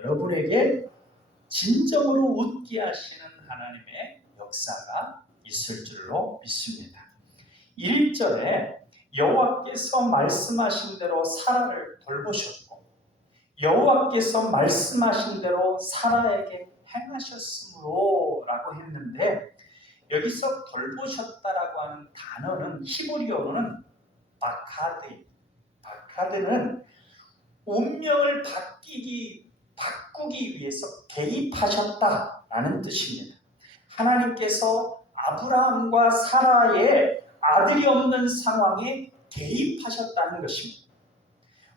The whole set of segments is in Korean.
여러분에게 진정으로 웃게 하시는 하나님의 역사가 있을 줄로 믿습니다. 1절에 여호와께서 말씀하신 대로 사라를 돌보셨고 여호와께서 말씀하신 대로 사라에게 행하셨으므로 라고 했는데, 여기서 돌보셨다라고 하는 단어는 히브리어로는 바카드는 운명을 바꾸기 위해서 개입하셨다라는 뜻입니다. 하나님께서 아브라함과 사라의 아들이 없는 상황에 개입하셨다는 것입니다.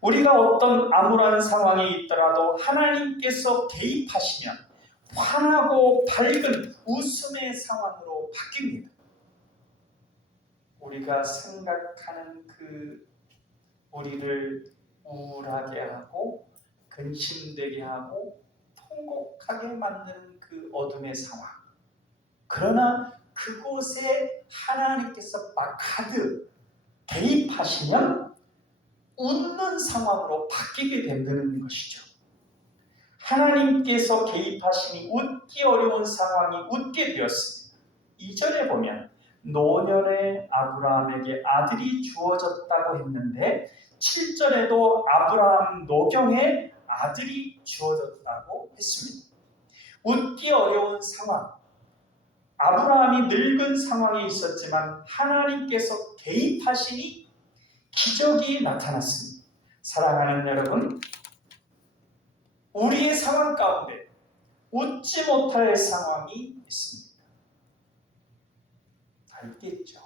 우리가 어떤 암울한 상황이 있더라도 하나님께서 개입하시면 환하고 밝은 웃음의 상황으로 바뀝니다. 우리가 생각하는 우리를 우울하게 하고 근심되게 하고 통곡하게 만드는 그 어둠의 상황, 그러나 그곳에 하나님께서 개입하시면 웃는 상황으로 바뀌게 된다는 것이죠. 하나님께서 개입하시니 웃기 어려운 상황이 웃게 되었습니다. 2절에 보면 노년에 아브라함에게 아들이 주어졌다고 했는데 7절에도 아브라함 노경에 아들이 주어졌다고 했습니다. 웃기 어려운 상황, 아브라함이 늙은 상황에 있었지만 하나님께서 개입하시니 기적이 나타났습니다. 사랑하는 여러분, 우리의 상황 가운데 웃지 못할 상황이 있습니다. 알겠죠?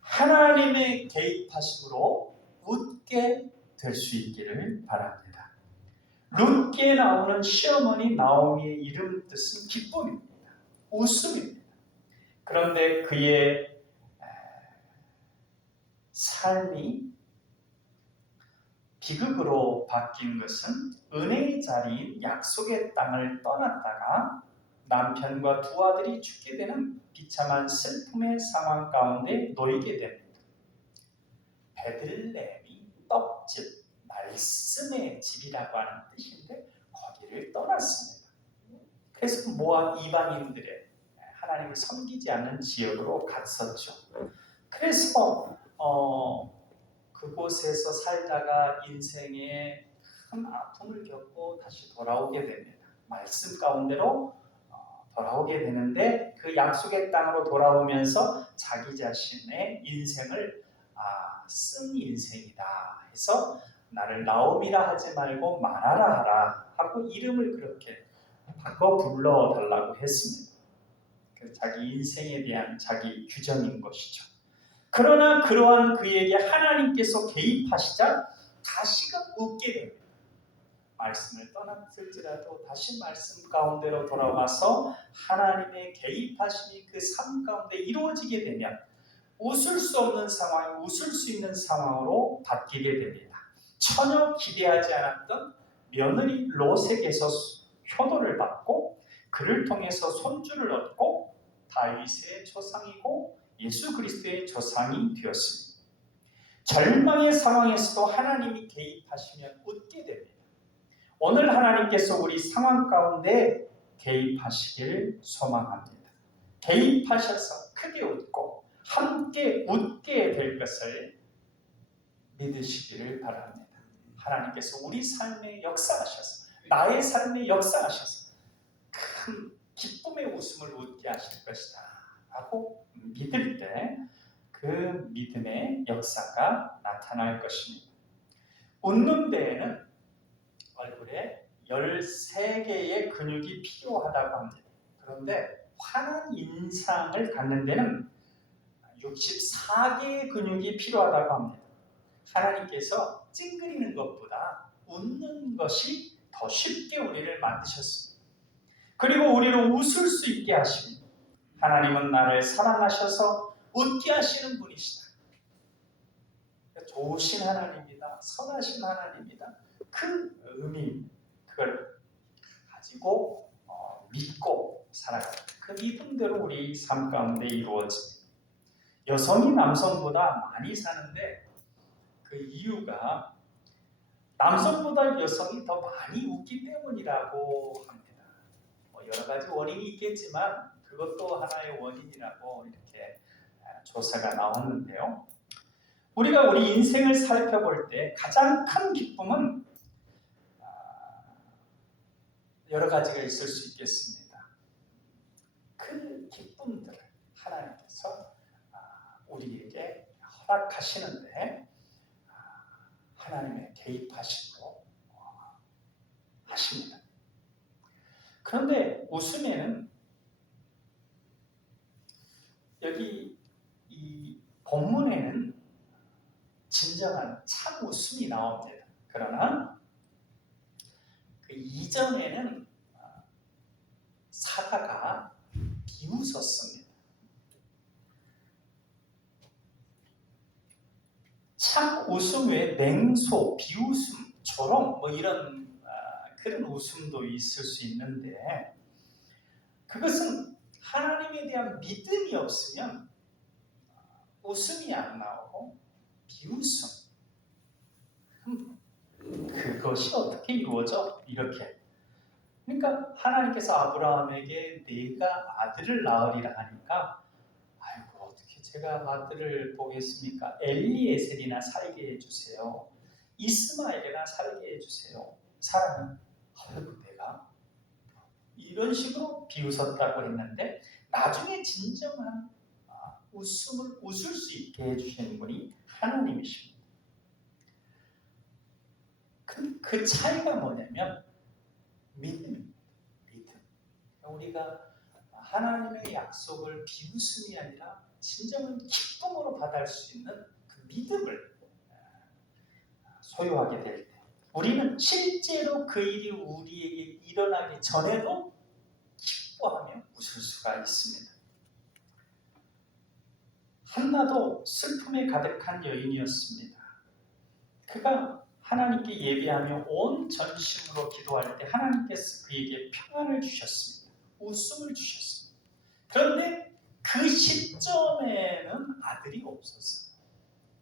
하나님의 개입하심으로 웃게 될 수 있기를 바랍니다. 룻기에 나오는 시어머니 나오미의 이름 뜻은 기쁨입니다. 웃음입니다. 그런데 그의 삶이 비극으로 바뀐 것은 은혜의 자리인 약속의 땅을 떠났다가 남편과 두 아들이 죽게 되는 비참한 슬픔의 상황 가운데 놓이게 됩니다. 베들레헴이 떡집, 말씀의 집이라고 하는 뜻인데 거기를 떠났습니다. 그래서 모압 이방인들의 하나님을 섬기지 않는 지역으로 갔었죠. 그래서 그곳에서 살다가 인생에 큰 아픔을 겪고 다시 돌아오게 됩니다. 말씀 가운데로 돌아오게 되는데 그 약속의 땅으로 돌아오면서 자기 자신의 인생을 쓴 인생이다 해서 나를 나오미라 하지 말고 마라라 하라 하고 이름을 그렇게 바꿔 불러달라고 했습니다. 자기 인생에 대한 자기 규정인 것이죠. 그러나 그러한 그에게 하나님께서 개입하시자 다시금 웃게 됩니다. 말씀을 떠났을지라도 다시 말씀 가운데로 돌아와서 하나님의 개입하심이 그 삶 가운데 이루어지게 되면 웃을 수 없는 상황이 웃을 수 있는 상황으로 바뀌게 됩니다. 전혀 기대하지 않았던 며느리 롯에게서 효도를 받고 그를 통해서 손주를 얻고 다윗의 조상이고 예수 그리스도의 조상이 되었습니다. 절망의 상황에서도 하나님이 개입하시면 웃게 됩니다. 오늘 하나님께서 우리 상황 가운데 개입하시길 소망합니다. 개입하셔서 크게 웃고 함께 웃게 될 것을 믿으시기를 바랍니다. 하나님께서 우리 삶에 역사하셔서 나의 삶에 역사하셔서 큰 기쁨의 웃음을 웃게 하실 것이다 라고 믿을 때 그 믿음의 역사가 나타날 것입니다. 웃는 데에는 얼굴에 13개의 근육이 필요하다고 합니다. 그런데 환한 인상을 갖는 데는 64개의 근육이 필요하다고 합니다. 하나님께서 찡그리는 것보다 웃는 것이 더 쉽게 우리를 만드셨습니다. 그리고 우리를 웃을 수 있게 하십니다. 하나님은 나를 사랑하셔서 웃게 하시는 분이시다. 좋으신 하나님이다. 선하신 하나님이다. 큰 의미, 그걸 가지고 믿고 살아가는 그 믿음대로 우리 삶 가운데 이루어집니다. 여성이 남성보다 많이 사는데 그 이유가 남성보다 여성이 더 많이 웃기 때문이라고 합니다. 여러 가지 원인이 있겠지만 그것도 하나의 원인이라고 이렇게 조사가 나왔는데요. 우리가 우리 인생을 살펴볼 때 가장 큰 기쁨은 여러 가지가 있을 수 있겠습니다. 그 기쁨들을 하나님께서 우리에게 허락하시는데 하나님의 개입하심으로 하십니다. 그런데 웃음에는 여기 이 본문에는 진정한 참 웃음이 나옵니다. 그러나 그 이전에는 사다가 비웃었습니다. 참 웃음 외에 냉소, 비웃음, 조롱 이런 그런 웃음도 있을 수 있는데 그것은 하나님에 대한 믿음이 없으면 웃음이 안 나오고 비웃음 그것이 어떻게 이루어져? 이렇게 그러니까 하나님께서 아브라함에게 네가 아들을 낳으리라 하니까 아이고 어떻게 제가 아들을 보겠습니까? 엘리에셀이나 살게 해주세요. 이스마엘이나 살게 해주세요. 사람은 아이고 내가 이런 식으로 비웃었다고 했는데 나중에 진정한 웃음을 웃을 수 있게 해주시는 분이 하나님이십니다. 그 차이가 뭐냐면 믿음입니다. 믿음. 우리가 하나님의 약속을 비웃음이 아니라 진정한 기쁨으로 받을 수 있는 그 믿음을 소유하게 될 때 우리는 실제로 그 일이 우리에게 일어나기 전에도 기뻐하며 웃을 수가 있습니다. 한나도 슬픔에 가득한 여인이었습니다. 그가 하나님께 예배하며 온 전심으로 기도할 때 하나님께서 그에게 평안을 주셨습니다. 웃음을 주셨습니다. 그런데 그 시점에는 아들이 없었어요.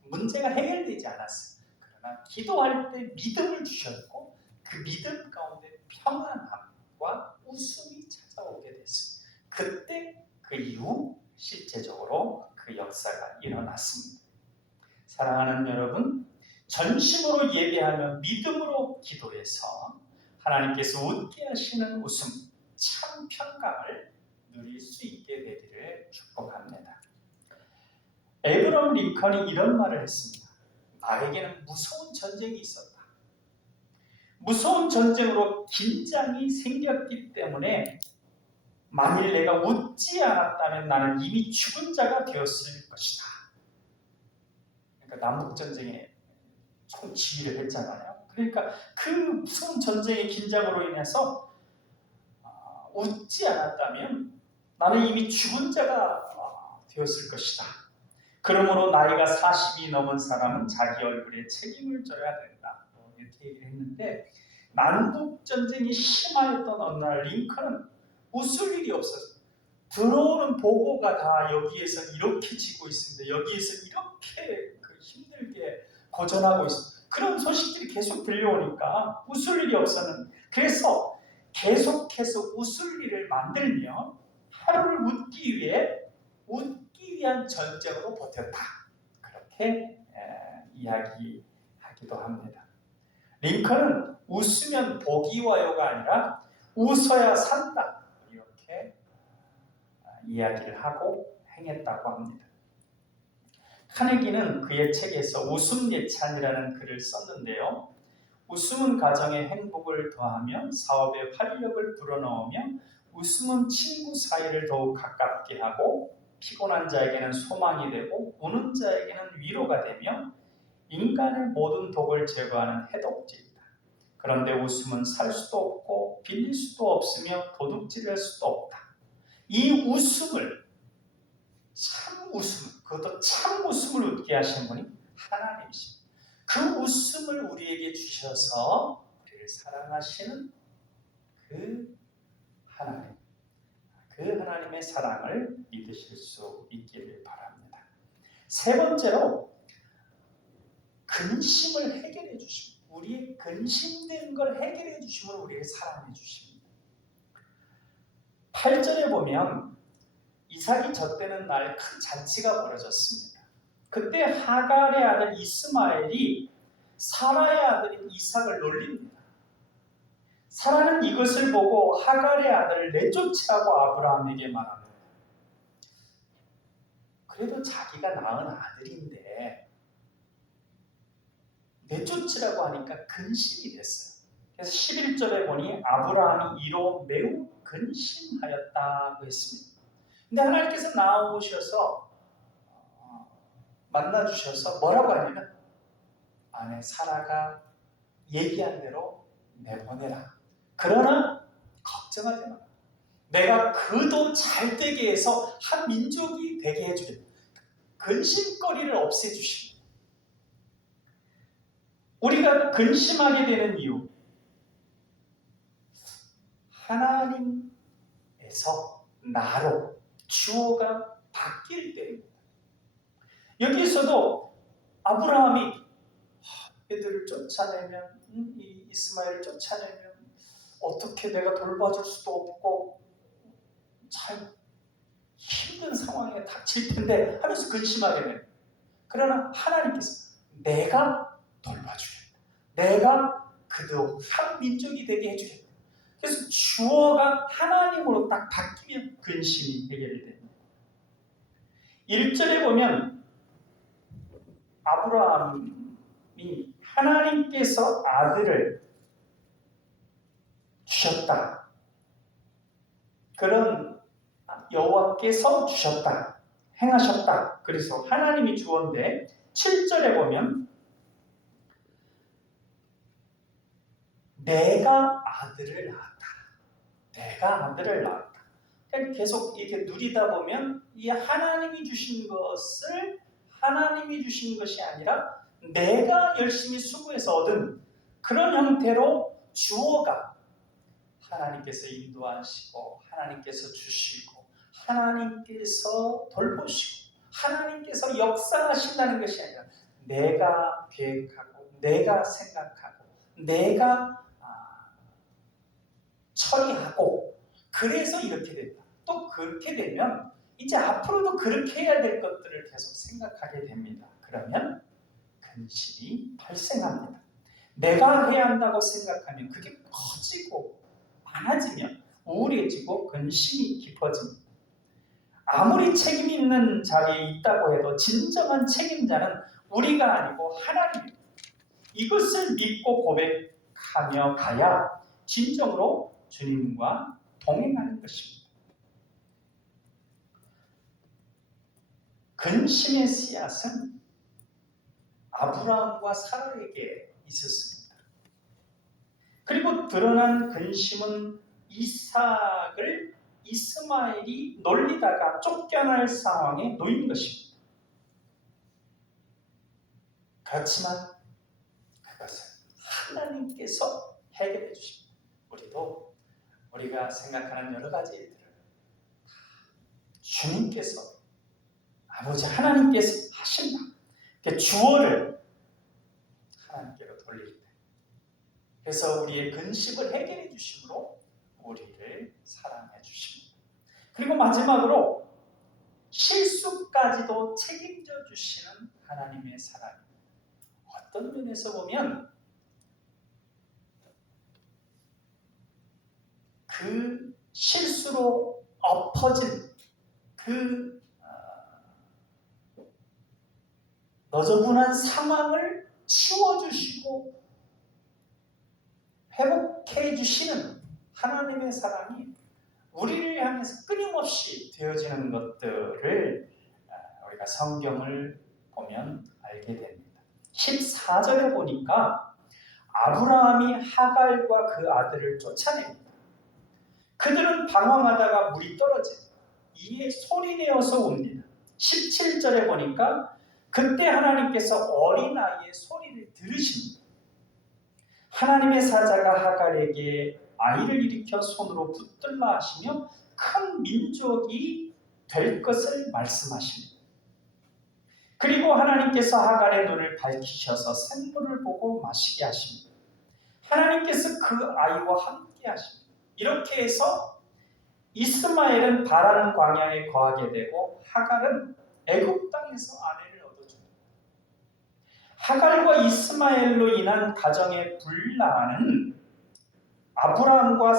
문제가 해결되지 않았어요. 그러나 기도할 때 믿음을 주셨고 그 믿음 가운데 평안함과 웃음이 찾아오게 됐습니다. 그때 그 이후 실제적으로 그 역사가 일어났습니다. 사랑하는 여러분, 전심으로 예배하며 믿음으로 기도해서 하나님께서 웃게 하시는 웃음, 참 평강을 누릴 수 있게 되기를 축복합니다. 에브라함 링컨이 이런 말을 했습니다. 나에게는 무서운 전쟁이 있었다. 무서운 전쟁으로 긴장이 생겼기 때문에 만일 내가 웃지 않았다면 나는 이미 죽은 자가 되었을 것이다. 그러니까 남북전쟁에 총 지휘를 했잖아요. 그러니까 그 무서운 전쟁의 긴장으로 인해서 웃지 않았다면 나는 이미 죽은 자가 되었을 것이다. 그러므로 나이가 40이 넘은 사람은 자기 얼굴에 책임을 져야 된다. 이렇게 얘기를 했는데 남북전쟁이 심하였던 어느 날 링컨은 웃을 일이 없었어요. 들어오는 보고가 다 여기에서 이렇게 지고 있습니다. 여기에서 이렇게 힘들게 고전하고 있습니다. 그런 소식들이 계속 들려오니까 웃을 일이 없었는데 그래서 계속해서 웃을 일을 만들며 하루를 웃기 위한 전쟁으로 버텼다. 그렇게 이야기하기도 합니다. 링컨은 웃으면 복이 와요가 아니라 웃어야 산다. 이렇게 이야기를 하고 행했다고 합니다. 카네기는 그의 책에서 웃음 예찬이라는 글을 썼는데요. 웃음은 가정의 행복을 더하며 사업의 활력을 불어넣으며 웃음은 친구 사이를 더욱 가깝게 하고 피곤한 자에게는 소망이 되고 우는 자에게는 위로가 되며 인간의 모든 독을 제거하는 해독제이다. 그런데 웃음은 살 수도 없고 빌릴 수도 없으며 도둑질할 수도 없다. 이 웃음을 참 웃음, 그것도 참 웃음을 웃게 하신 분이 하나님이십니다. 그 웃음을 우리에게 주셔서 우리를 사랑하시는 그 하나님, 그 하나님의 사랑을 믿으실 수 있기를 바랍니다. 세 번째로 근심을 해결해 주십니다. 우리의 근심된 걸 해결해 주심으로 우리를 사랑해 주십니다. 8절에 보면 이삭이 젖되는 날 큰 잔치가 벌어졌습니다. 그때 하갈의 아들 이스마엘이 사라의 아들인 이삭을 놀립니다. 사라는 이것을 보고 하갈의 아들을 내쫓으라고 아브라함에게 말합니다. 그래도 자기가 낳은 아들인데 내쫓으라고 하니까 근심이 됐어요. 그래서 11절에 보니 아브라함이 이로 매우 근심하였다고 했습니다. 근데 하나님께서 나오셔서 만나주셔서 뭐라고 하냐면 아내 사라가 얘기한 대로 내보내라. 그러나 걱정하지 마라. 내가 그도 잘 되게 해서 한 민족이 되게 해주겠다. 근심거리를 없애주십니다. 우리가 근심하게 되는 이유, 하나님에서 나로 주어가 바뀔 때입니다. 여기에서도 아브라함이 애들을 쫓아내면 이 이스마엘을 쫓아내면 어떻게 내가 돌봐줄 수도 없고 참 힘든 상황에 닥칠 텐데 하면서 근심하게 돼요. 그러나 하나님께서 내가 돌봐주겠다. 내가 그도 한 민족이 되게 해주겠다. 그래서 주어가 하나님으로 딱 바뀌면 근심이 해결이 됩니다. 1절에 보면 아브라함이 하나님께서 아들을 주셨다. 그런 여호와께서 주셨다. 행하셨다. 그래서 하나님이 주었는데 7절에 보면 내가 아들을 낳았다. 내가 아들을 낳았다. 그러니까 계속 이렇게 누리다 보면 이 하나님이 주신 것을 하나님이 주신 것이 아니라 내가 열심히 수고해서 얻은 그런 형태로 주어가 하나님께서 인도하시고 하나님께서 주시고 하나님께서 돌보시고 하나님께서 역사하신다는 것이 아니라 내가 계획하고 내가 생각하고 내가 처리하고 그래서 이렇게 된다. 또 그렇게 되면 이제 앞으로도 그렇게 해야 될 것들을 계속 생각하게 됩니다. 그러면 근심이 발생합니다. 내가 해야 한다고 생각하면 그게 커지고 많아지면 우울해지고 근심이 깊어집니다. 아무리 책임 있는 자리에 있다고 해도 진정한 책임자는 우리가 아니고 하나님입니다. 이것을 믿고 고백하며 가야 진정으로 주님과 동행하는 것입니다. 근심의 씨앗은 아브라함과 사라에게 있었습니다. 그리고 드러난 근심은 이삭을 이스마엘이 놀리다가 쫓겨날 상황에 놓인 것입니다. 그렇지만 그것을 하나님께서 해결해 주십니다. 우리도 우리가 생각하는 여러 가지 일들을 주님께서 아버지 하나님께서 하신다. 주어를 하나님께로 돌릴 때 그래서 우리의 근심을 해결해 주심으로 우리를 사랑해 주십니다. 그리고 마지막으로 실수까지도 책임져 주시는 하나님의 사랑입니다. 어떤 면에서 보면 그 실수로 엎어진 그 너저분한 상황을 치워주시고 회복해 주시는 하나님의 사랑이 우리를 향해서 끊임없이 되어지는 것들을 우리가 성경을 보면 알게 됩니다. 14절에 보니까 아브라함이 하갈과 그 아들을 쫓아냅니다. 그들은 방황하다가 물이 떨어집니다. 이에 소리내어서 옵니다. 17절에 보니까 그때 하나님께서 어린아이의 소리를 들으십니다. 하나님의 사자가 하갈에게 아이를 일으켜 손으로 붙들라 하시며 큰 민족이 될 것을 말씀하십니다. 그리고 하나님께서 하갈의 눈을 밝히셔서 샘물을 보고 마시게 하십니다. 하나님께서 그 아이와 함께 하십니다. 이렇게 해서 이스마엘은 바란 광야에 거하게 되고 하갈은 애굽 땅에서 아내를 얻어줍니다. 하갈과 이스마엘로 인한 가정의 분란은 아브라함과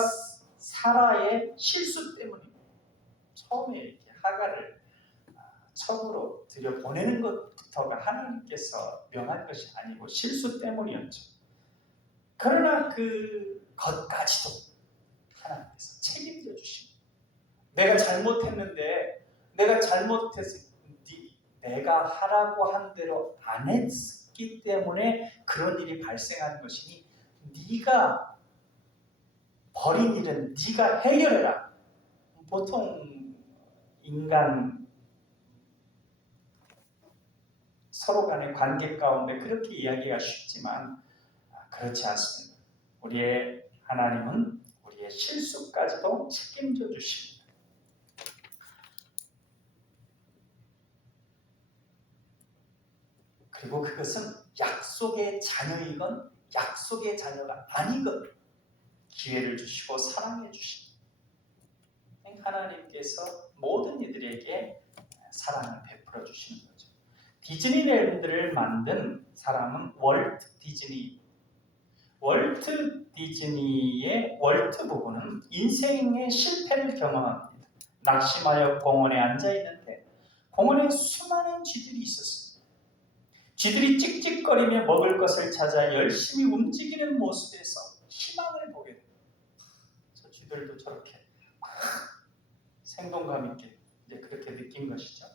사라의 실수 때문입니다. 처음에 이렇게 하갈을 처음으로 들여보내는 것부터가 하나님께서 명한 것이 아니고 실수 때문이었죠. 그러나 그것까지도 하나님께서 책임져 주십니다. 내가 잘못했는데 내가 잘못해서 내가 하라고 한 대로 안 했기 때문에 그런 일이 발생한 것이니 네가 버린 일은 네가 해결해라. 보통 인간 서로 간의 관계 가운데 그렇게 이야기가 쉽지만 그렇지 않습니다. 우리의 하나님은 우리의 실수까지도 책임져 주십니다. 그리고 그것은 약속의 자녀이건 약속의 자녀가 아니건 기회를 주시고 사랑해 주십니다. 하나님께서 모든 이들에게 사랑을 베풀어 주시는 거죠. 디즈니랜드를 만든 사람은 월트 디즈니. 월트 디즈니의 월트 부부는 인생의 실패를 경험합니다. 낙심하여 공원에 앉아 있는데 공원에 수많은 쥐들이 있었습니다. 쥐들이 찍찍거리며 먹을 것을 찾아 열심히 움직이는 모습에서 희망을 보게 됩니다. 저 쥐들도 저렇게 생동감 있게 이제 그렇게 느낀 것이죠.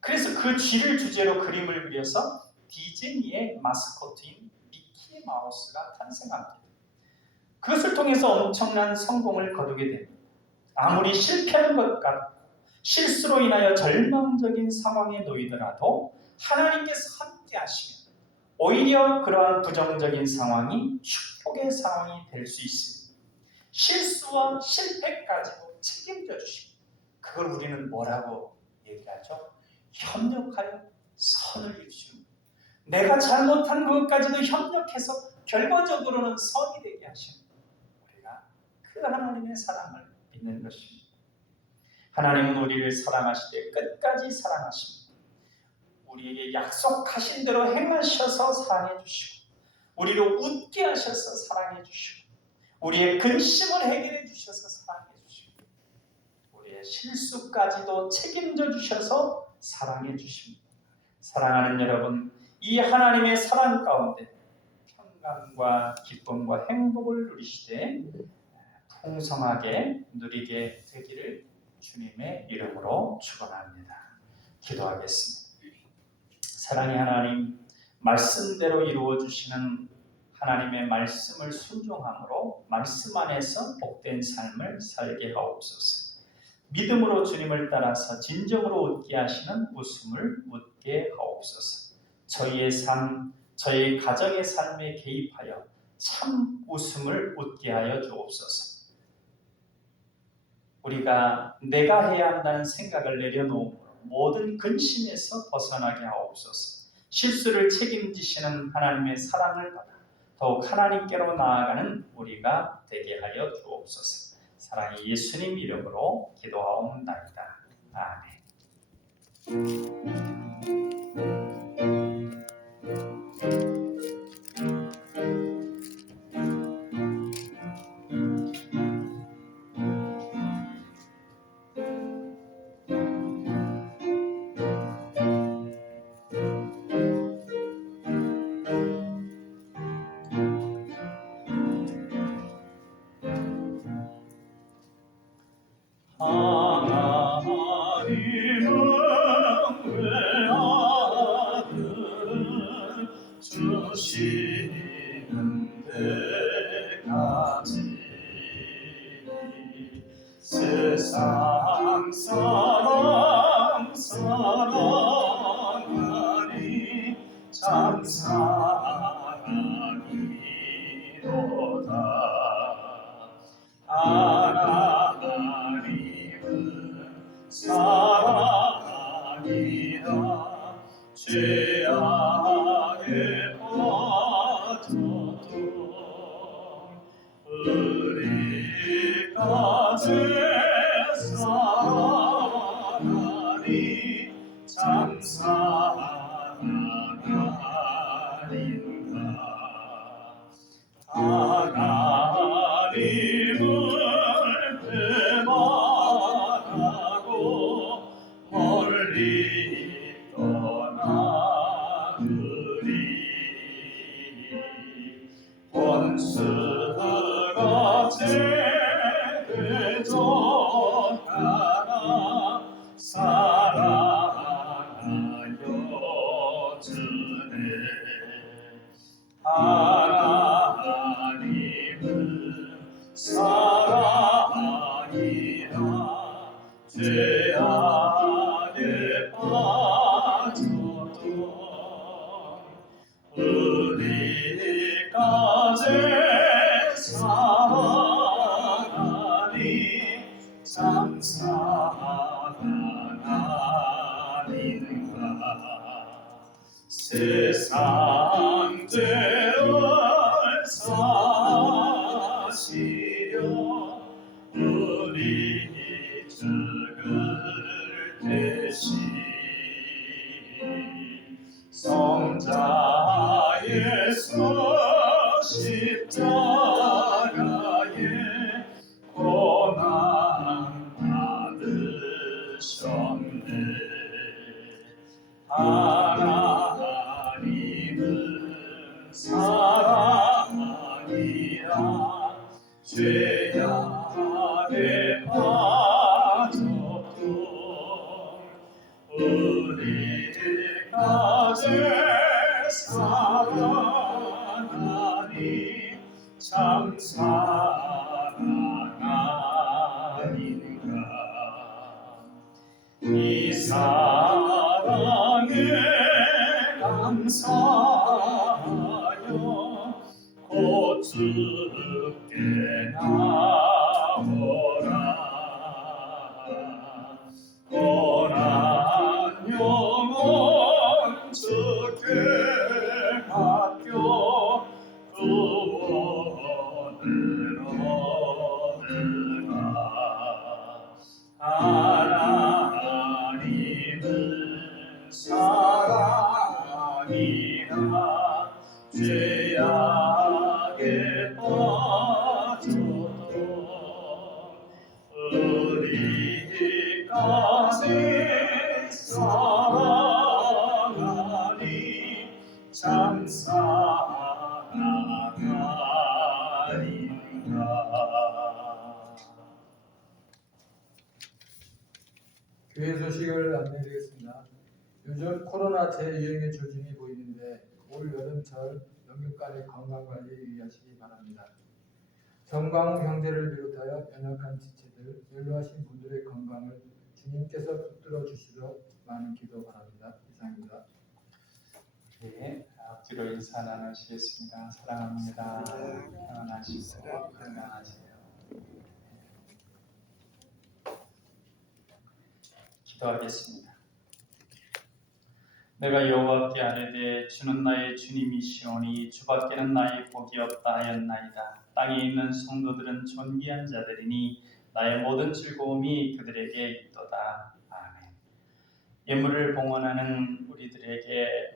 그래서 그 쥐를 주제로 그림을 그려서 디즈니의 마스코트인 미키 마우스가 탄생합니다. 그것을 통해서 엄청난 성공을 거두게 됩니다. 아무리 실패한 것 같고 실수로 인하여 절망적인 상황에 놓이더라도 하나님께서 함께 하시면 오히려 그러한 부정적인 상황이 축복의 상황이 될 수 있습니다. 실수와 실패까지도 책임져 주십니다. 그걸 우리는 뭐라고 얘기하죠? 협력하여 선을 이루시는 것. 내가 잘못한 그것까지도 협력해서 결과적으로는 선이 되게 하시는 것. 우리가 그 하나님의 사랑을 믿는 것입니다. 하나님은 우리를 사랑하시되 끝까지 사랑하십니다. 우리에게 약속하신 대로 행하셔서 사랑해 주시고 우리를 웃게 하셔서 사랑해 주시고 우리의 근심을 해결해 주셔서 사랑해 주시고 우리의 실수까지도 책임져 주셔서 사랑해 주십니다. 사랑하는 여러분, 이 하나님의 사랑 가운데 평강과 기쁨과 행복을 누리시되 풍성하게 누리게 되기를 주님의 이름으로 축원합니다. 기도하겠습니다. 사랑의 하나님, 말씀대로 이루어 주시는 하나님의 말씀을 순종함으로 말씀 안에서 복된 삶을 살게 하옵소서. 믿음으로 주님을 따라서 진정으로 웃게 하시는 웃음을 웃게 하옵소서. 저희의 삶, 저희 가정의 삶에 개입하여 참 웃음을 웃게 하여 주옵소서. 우리가 내가 해야 한다는 생각을 내려놓음으로 모든 근심에서 벗어나게 하옵소서. 실수를 책임지시는 하나님의 사랑을 받아 더욱 하나님께로 나아가는 우리가 되게 하여 주옵소서. 사랑의 예수님 이름으로 기도하옵나이다. 아멘. 주시는 때까지 세상 사랑 사랑하니 참 사랑이로다. 하나님은 사랑이라 주 살아나니 참 사랑하리라. 하나님을 배반하고 멀리 떠나으리. 원수가 제대전하나 사랑하여 주네. 하나님은 사랑이라. 죄악에 빠졌던 우리까지 사랑하니 참 사랑하리라. 세상 죄를 사시려 우리 죽을 대신 성자 예수 십자가에 고난 받으셨네. 하나님은 사랑이라. 죄악에 빠졌던 우리까지 사랑하니 참 사랑하니라. 이 사랑에 감사하여 곧 주께 나오라. 고난 영혼 주께 맡겨 구원을 얻으라. 하나님은 사랑이라. 죄악에 빠졌던 우리까지 사랑하니 참 사랑하리라. 교회 소식을 안내드리겠습니다. 요즘 코로나 재유행의 조짐이 보이는데 올 여름철 영육간의 건강관리에 유의하시기 바랍니다. 정광훈 형제를 비롯하여 연약한 지체들, 연로하신 분들의 건강을 주님께서 붙들어 주시도록 많은 기도 바랍니다. 이상입니다. 네, 앞뒤로 인사 나누시겠습니다. 사랑합니다. 평안하시고 건강하세요. 기도하겠습니다. 내가 여호와께 아뢰되 주는 나의 주님이시오니 주밖에는 나의 복이 없다 하였나이다. 땅에 있는 성도들은 존귀한 자들이니 나의 모든 즐거움이 그들에게 있도다. 아멘. 예물을 봉헌하는 우리들에게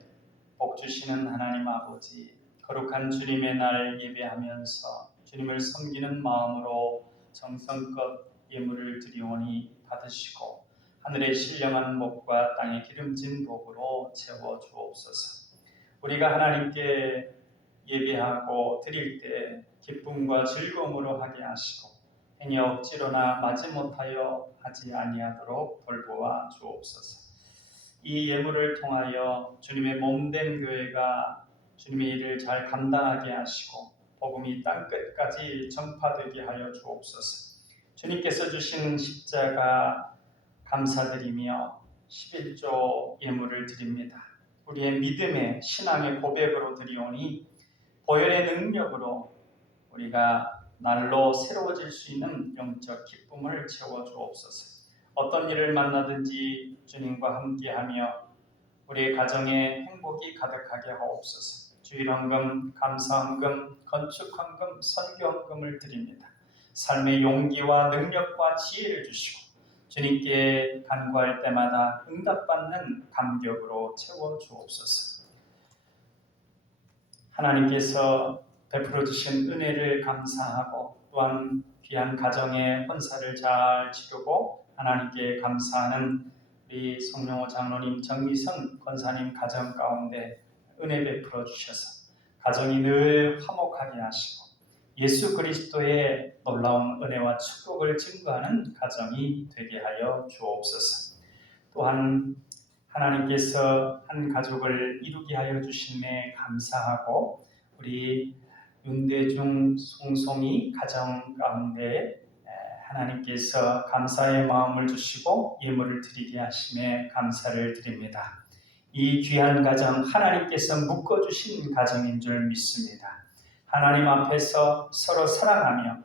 복 주시는 하나님 아버지, 거룩한 주님의 날 예배하면서 주님을 섬기는 마음으로 정성껏 예물을 드리오니 받으시고 하늘의 신령한 복과 땅의 기름진 복으로 채워 주옵소서. 우리가 하나님께 예배하고 드릴 때 기쁨과 즐거움으로 하게 하시고 행여 억지로나 마지못하여 하지 아니하도록 돌보아 주옵소서. 이 예물을 통하여 주님의 몸된 교회가 주님의 일을 잘 감당하게 하시고 복음이 땅끝까지 전파되게 하여 주옵소서. 주님께서 주신 십자가 감사드리며 11조 예물을 드립니다. 우리의 믿음의 신앙의 고백으로 드리오니 보혈의 능력으로 우리가 날로 새로워질 수 있는 영적 기쁨을 채워 주옵소서. 어떤 일을 만나든지 주님과 함께하며 우리의 가정에 행복이 가득하게 하옵소서. 주일헌금, 감사헌금, 건축헌금, 선교헌금을 드립니다. 삶의 용기와 능력과 지혜를 주시고 주님께 간구할 때마다 응답받는 감격으로 채워 주옵소서. 하나님께서 베풀어 주신 은혜를 감사하고 또한 귀한 가정의 헌사를 잘 치르고 하나님께 감사하는 우리 송영호 장로님, 정미선 권사님 가정 가운데 은혜 베풀어 주셔서 가정이 늘 화목하게 하시고 예수 그리스도의 놀라운 은혜와 축복을 증거하는 가정이 되게 하여 주옵소서. 또한 하나님께서 한 가족을 이루게 하여 주심에 감사하고 우리 윤대중 송송이 가정 가운데 하나님께서 감사의 마음을 주시고 예물을 드리게 하심에 감사를 드립니다. 이 귀한 가정 하나님께서 묶어주신 가정인 줄 믿습니다. 하나님 앞에서 서로 사랑하며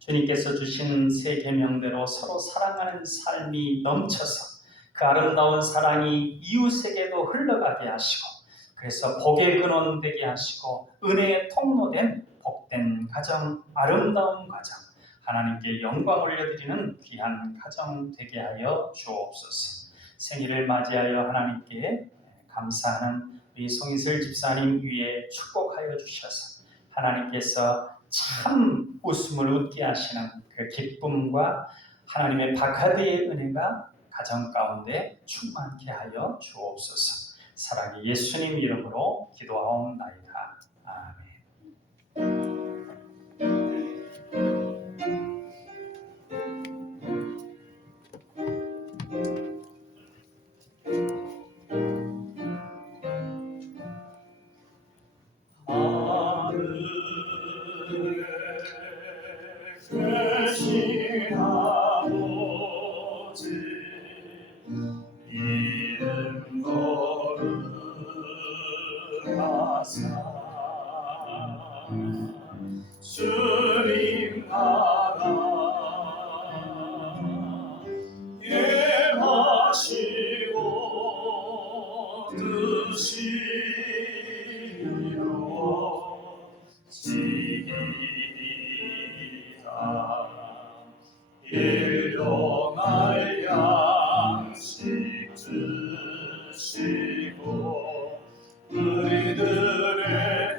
주님께서 주신 새 계명대로 서로 사랑하는 삶이 넘쳐서 그 아름다운 사랑이 이웃에게도 흘러가게 하시고 그래서 복의 근원 되게 하시고 은혜의 통로된 복된 가정, 아름다운 가정, 하나님께 영광 올려드리는 귀한 가정 되게 하여 주옵소서. 생일을 맞이하여 하나님께 감사하는 우리 송이슬 집사님 위에 축복하여 주셔서 하나님께서 참 웃음을 웃게 하시는 그 기쁨과 하나님의 박하디의 은혜가 가정 가운데 충만케 하여 주옵소서. 사랑의 예수님 이름으로 기도하옵나이다. 아멘. 크신 아버지 이름 거룩하사 주님 나라 예하시고 뜻이 이루어지이다. 일용할 양식 주시고 우리들의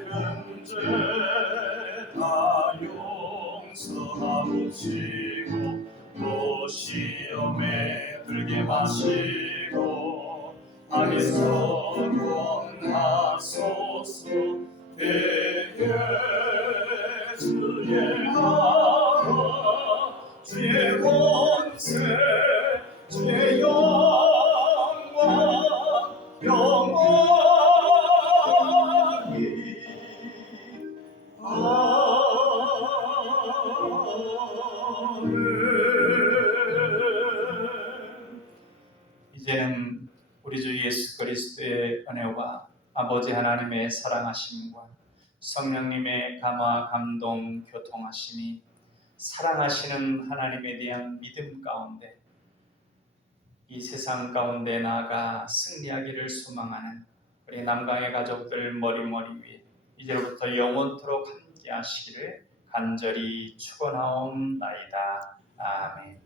큰죄 다 용서하시고 또 시험에 들게 마시고 악에서 구원하소서. 대개 주의 나라 주의 권세 주의 영광 영원히 아멘. 이제는 우리 주 예수 그리스도의 은혜와 아버지 하나님의 사랑하심과 성령님의 감화 감동 교통하심이 사랑하시는 하나님에 대한 믿음 가운데 이 세상 가운데 나아가 승리하기를 소망하는 우리 남강의 가족들 머리머리 위에 이제부터 영원토록 함께 하시기를 간절히 축원하옵나이다. 아멘.